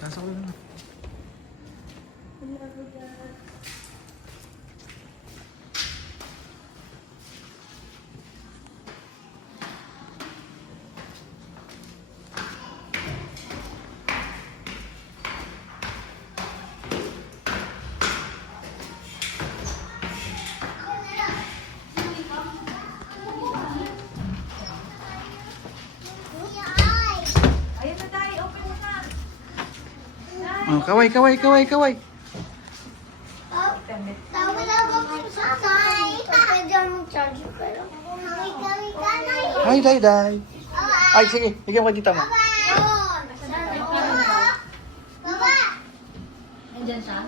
Tasok ko na. Oh, kaway. Hi, Day. Ay, sige. Bigyan ko dito mo. Nandiyan siya?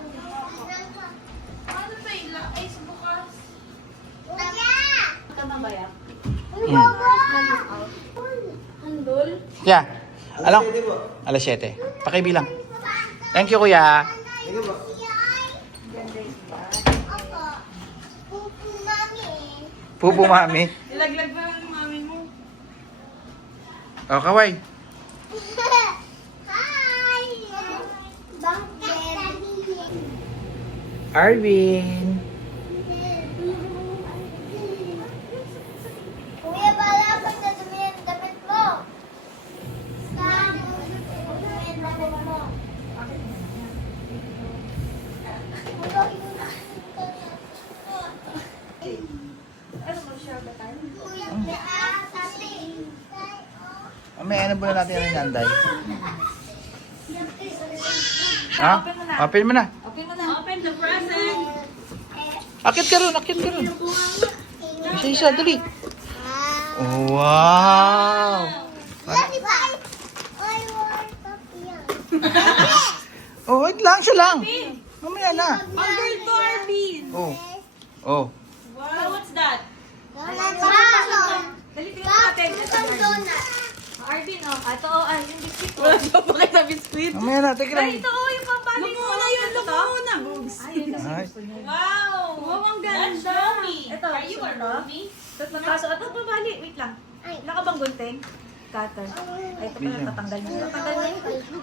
Ano ba ila? Ay, sa bukas. Ka na ba yan? Handol? Yeah. Alas 7. Pakibilang. Thank you, kuya. Pupu, mami. Ilaglag ba ang mami mo? Oh, kaway. Arvin. Kuya, bala ko na dumi ang damit mo. Dumi ang damit mo. Ano mo siya ba tayo? May ano muna natin yung nanday? Ha? Open mo na. Open mo na. Open the present. Akit ka ron. Isa, dali. Wow! Oh, wait lang, siya lang. Mamaya na. Under to Arvin. Oh. Wow, what's that? Dali, tingnan natin. Arvin, oh. Ito, oh. Ay, yung biscuit, oh. Wala siya pa kayo sa biskuit. Mamaya na, teka lang. Ay, ito, oh. Yung pampalin Look mo. muna yun, look muna. Ay, yun kasi Ay. gusto niya. Wow! Wow, ang ganda. That's Romy. Ito, Are you a gusto mo? Romy? Tatlong kaso. Ito, pabali. Wait lang. Wala ka bang gunting? Cutter. Ay, ito pala tatanggal niya. Tatanggal niya.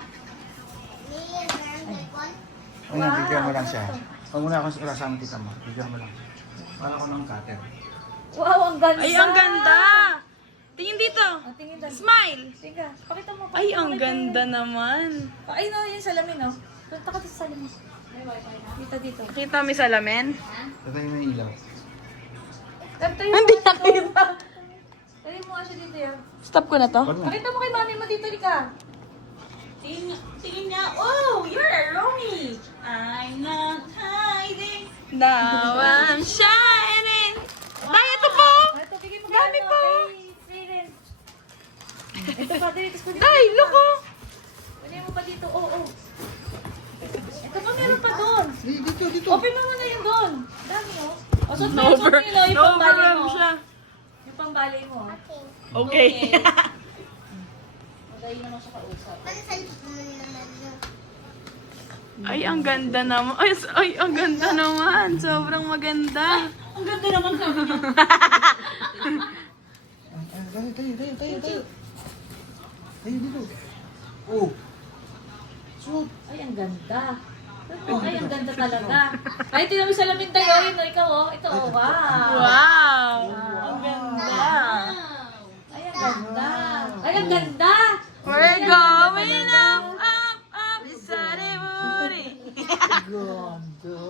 Ano, bigyan mo lang siya. Huwag mo na akong kasama tita mo. Bigyan mo lang. Para ko ng cutter. Wow, ang ganda. Ay, ang ganda! Tingin dito. Oh, tingin dali. Smile! Tingnan. Pakita mo. Ay, pakita ang mo. ganda naman. Ay, no, yung salamin, oh. Punta ka dito sa salamin. Dito. Kita mo yung salamin? Tatay mo yung ilaw. Hindi nakita. Dali mo nga siya dito, yun. Stop ko na to? Huwag na. Pakita mo kay mami mo dito, Rika. Tingin niya. Oh, you're a Romy. I'm not hiding. Now I'm shining. Dahil ito po. Ito, bigay mo Dami ano, po. kay Siren. Ito pa, dali. Tapos pwede Ay, look oh. Pwede mo pa dito, oo. Ito pa, meron pa doon. Dito. Open mo muna yung doon. Dami, oh. O, suot mo yung yung pambali overwhelm mo. siya. Yung pambali mo. Okay. Madali naman siya kausap. Ay, ang ganda naman. Ay, ang ganda naman. Sobrang maganda. Ang ganda naman sabi niya. Tayo. Tayo dito. Oh. Suot. Ay, ang ganda. Ay, ang ganda talaga. Ay, tingnan mo yung salamin tayo. Yun, oh, ikaw, oh. Ito, oh, wow. Wow. Ang ganda. Ay, ang ganda. Ay, ang ganda. We're going up, beside the booty. Ganda.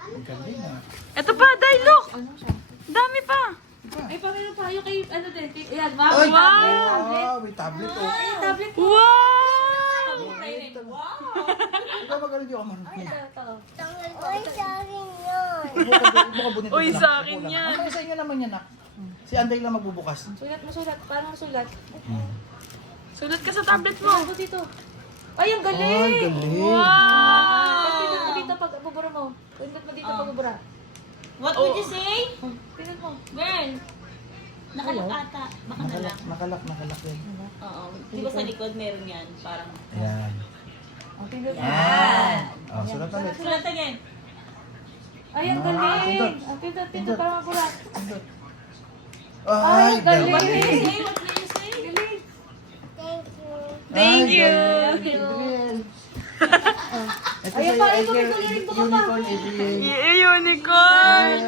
Ang galing ah. Ito pa, Day, look. Ano siya? Dami pa. Ay, pamilya pa. Yung kay, ano din. Ayan, wow. Ay, Tablet. wow, may tablet oh. Ay, tablet mo. Wow. Ikaw magaling di ako Ay, marunong. ito. Uy, sa akin yun. Uy, sa akin yan. Ano sa inyo naman yan, nak? Si Anday lang magbubukas. Sulat. Paano sulat? Sulat ka sa tablet mo. Ako dito. Ay, ang galing. Ay, galing. Pag Wow. pinot mo dito pag bubura mo. Pinot mo dito pag bubura. What would you say? Pinot mo. Girl. Nakalak ata. Baka nalak. Nakalak yan. Oo. Di ba sa likod meron yan? Parang. Ayan. Oh, pinot mo. Yan. Oh, sulat ulit. Sulat again. Ay, ang galing. Ang pinot para mabura. Ay, galing. galing. Say, what do you say? Galing. Thank you. Thank you. Adriel. Ito Ayun sa'yo, pa, ikaw, Adriel. coloring book ka pa. Unicorn, Adriel. Unicorn!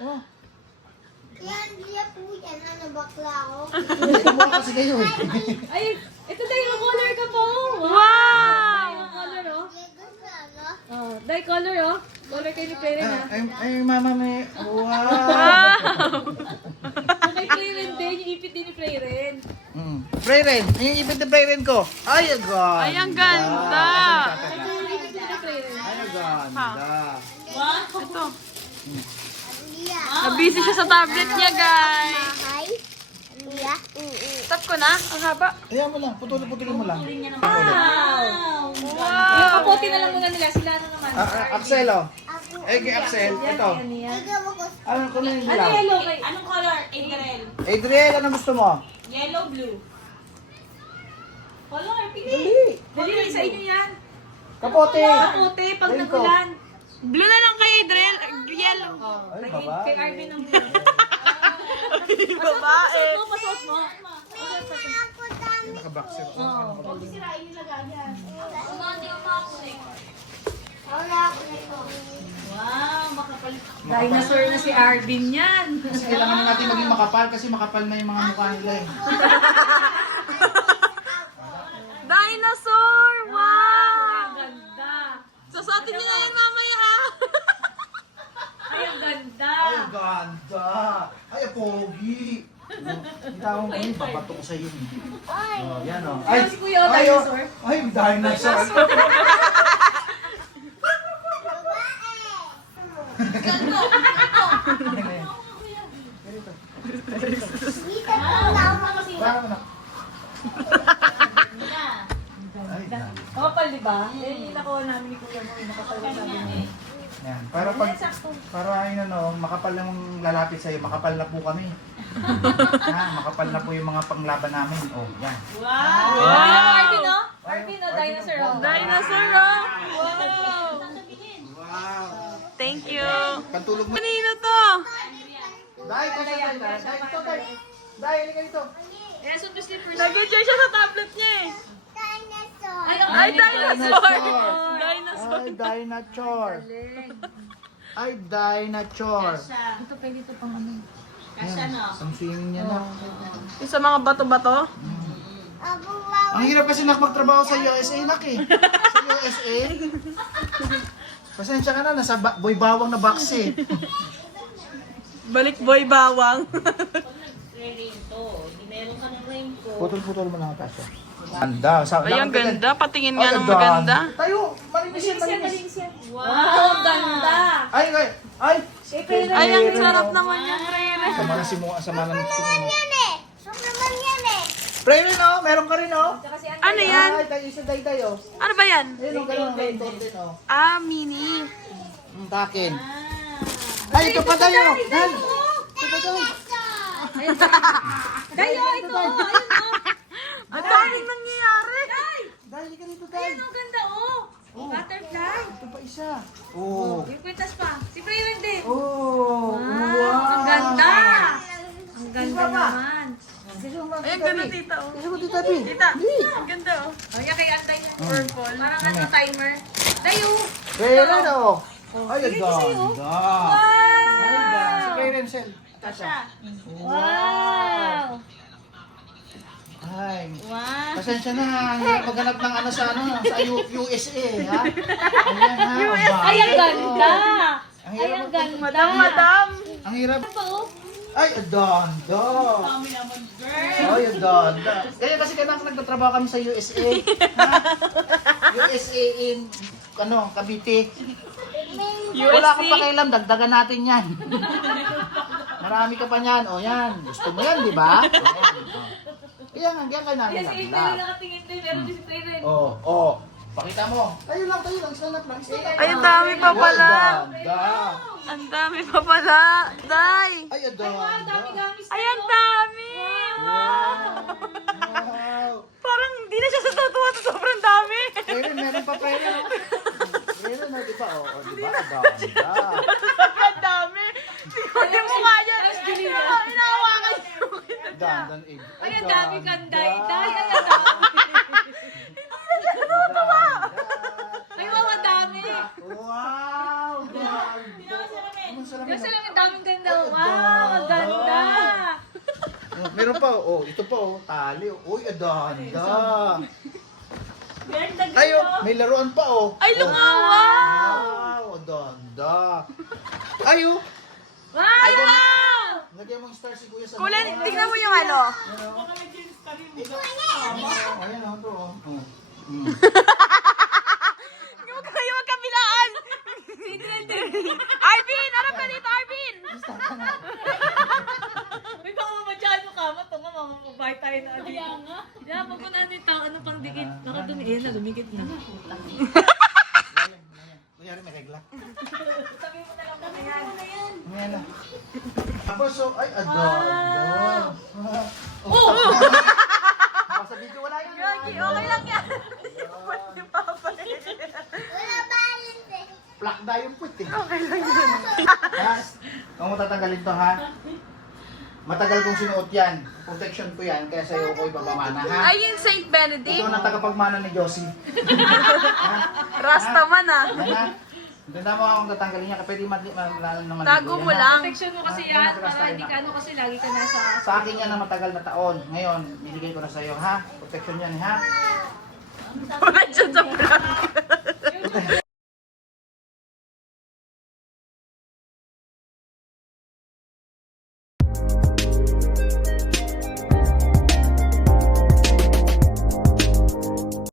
Oh, Yan, diya po yan. Ano, bakla ako? kumuha kasi kayo eh. Ay, ito dahil yung color ka po. Wow! Yung color, oh. Lego sa ano? Oh, dahil color, oh. Color kayo ni Claren, ha. Ay, mama may... Wow! Yung kay Claren din, yung ipit din ni Claren. Freyren, yung ipit na Freyren ko. Ay, ang ganda. Ay, ang ganda. Yung ipit din ni Claren. Ay, ang ganda. Ito. Liya. Busy siya sa tablet niya, guys. Hi. Liya. Stop ko na. Ang haba. Ayaw mo lang, putulin mo lang. Wow! Wow! Yung kapote na lang muna nila, sila na naman. Axel, oh. Ako. Eh, kay Axel, ito. Ano yan? Ikaw ako. Ano ko na yung Ano dilaw? yellow kay... Anong color, Adriel? Adriel, ano gusto mo? Yellow, blue. Color, pili. Dali, sa inyo yan. Kapote. Kapote, pag Ayun ko. nagulan. Blue na lang kay Adriel. Yellow. Ay, Kay babae. Arvin ng blue. Babae. Pasuot mo, pasuot mo. Ako dami. Nakaboxer. Wala ako na ito. Wow, makapal. Dinosaur na si Arvin yan. Kasi kailangan na natin maging makapal kasi makapal na yung mga mukha nila eh. Dinosaur! Ang Wow! ganda. Sasatin niya yan mamaya. Ay, ang ganda. Ay, ang ganda. Ay, ang pogi. Kita ko ngayon, babato ko sa iyo. Oh, yan oh. Ay, si Kuya, ay, oh. dinosaur. Ay, dinosaur. Dito po lang. Parang na. Ay, ganda. Kapal, di ba? Yan yung nakuha namin ni Kuya mo. Nakapal na sabi niya. Yan. Para yun ano, makapal na yung lalapit sa'yo, makapal na po kami. Makapal na po yung mga panglaban namin. Oh, yan. Arvin, oh. Arvin, oh. Dinosaur, oh. Dinosaur, oh. Wow! Wow. Thank you. Pantulog mo. Kanino to? Dahil ka sa dahil. Dahil ito, dahil. Dahil, halika dito. Nag-enjoy siya sa tablet niya eh. Dinosaur. Ay, dinosaur! Dinosaur. Dinosaur. Ay, dinosaur. Ay, dinosaur. Ito, pwede ito pang ano. Yan, ang singing niya na. Yung sa mga bato-bato? Ako wow. Ang hirap kasi nak magtrabaho sa USA nak eh. Sa USA. Pasensya ka na, nasa boy bawang na box eh. Balik boy bawang. Putol-putol mo lang ang kaso. Ganda. Ay, ang ganda. Patingin nga ng maganda. Tayo, malinis yan, malinis. Wow, ang ganda. Ay, ay, ay. Ay, ang sarap naman yung Rere. Sama na si Mua, sama na si Mua. Yan eh. Sok naman yan eh. Pray rin oh, meron ka rin oh. Tsaka si Ante. Ano yan? Ay, tayo isa day tayo. Ano ba yan? Ayun oh, ganun, ganun din oh. Ah, mini. Takin. Ay, ito pa tayo. Dahil. Ito pa tayo. Dayo, ito. Ayun, oh. Ang daming nangyayari. Dahil ka dito, dahil. Ang ganda, oh. Butterfly. Ito pa isa. Oh. Yung kwintas pa. Si Freeman din. Oh. Wow, ang ganda. Ang ganda naman. Ay, ang ganda tita. Oh. Isa mo dito, Tabi. Tita, ang ganda oh. Oh, yan kay Antay niya. Purple. Parang ano, timer. Dayo. Pray rin oh. Ay, ang ganda. Wow. Si Pray rin, Sel. Tasha. Wow. Ay. Wow. Pasensya na ha. Ang hirap maghanap ng ano sa ano, sa USA ha. Ayan ha. Ay, ang ganda. Ang Ay, hirap ang ganda. Madam. Ang hirap. Ito, oh. Ay, ang ganda. Ay, ang ganda. Kaya kasi kailangan nagtatrabaho kami sa USA. Ha? USA in, ano, Cavite. Wala akong pakialam, dagdagan natin yan. Marami ka pa niyan. O yan, gusto mo yan, di ba? Ayan, o. Kaya nga, kaya kayo namin Yes, si April lang. nakatingin din. Meron din si April. Oh. Pakita mo. Tayo lang, stand up lang. Stand up. Ay, ang dami pa pala. Ay, ganda. Ang dami pa pala. Day. Ay, ang Wow, ganda. dami-gamis Ay, ang dami. Wow. Parang hindi na siya sa tatuwa. Sobrang dami. Meron pa pera. Meron na, di ba? Oh, di ba? Ganda. Ang dami. Hindi mo nga yan. dandan. Ay, ang dami kang day-day. Ay, ang dami. Ay, wow, ang dami. Wow! Ganda! Anong salamin? Kasi lang ang daming ganda. Wow, ang ganda. Meron pa, oh, ito pa, oh, tali. Uy, adanda. Ay, oh, may laruan pa, oh. Ay, lumawa! Wow, adanda. Ay, oh. Wow! Lagyan mo yung star si Kuya sa Kulen, mukha. tignan mo yung ano. Ayan, oh, ito, oh. Huwag kayo magkabilaan. Arvin! Harap ka dito, Arvin! May baka mamadyahan mo ka. Ito nga, mamamabay tayo na. Kaya nga. Kaya pag na nito, ano pang dikit? Nakadumi na, lumikit na. Kunyari, may regla. Sabi mo na lang kami yan. Ayan na. Tapos, oh, ay, adanda. Oh! Baka sa video, wala yan. Okay lang yan. Wala balance eh. Plak na yung puwit eh. Okay lang yun. Ha? Kung mo tatanggalin to ha? Matagal kong sinuot yan. Protection ko yan, kaya sa'yo ko ipapamana ha? Ay, yung Saint Benedict. Ito na tagapagmana ni Josie. Rasta man ah. Yan ha? Ganda mo akong tatanggalin niya, pwede naman. Tago mo lang. Protection mo kasi yan, para hindi ka ano kasi lagi ka nasa... Sa akin yan na matagal na taon. Ngayon, bibigay ko na sa'yo ha? Protection yan ha? Protection sa vlog.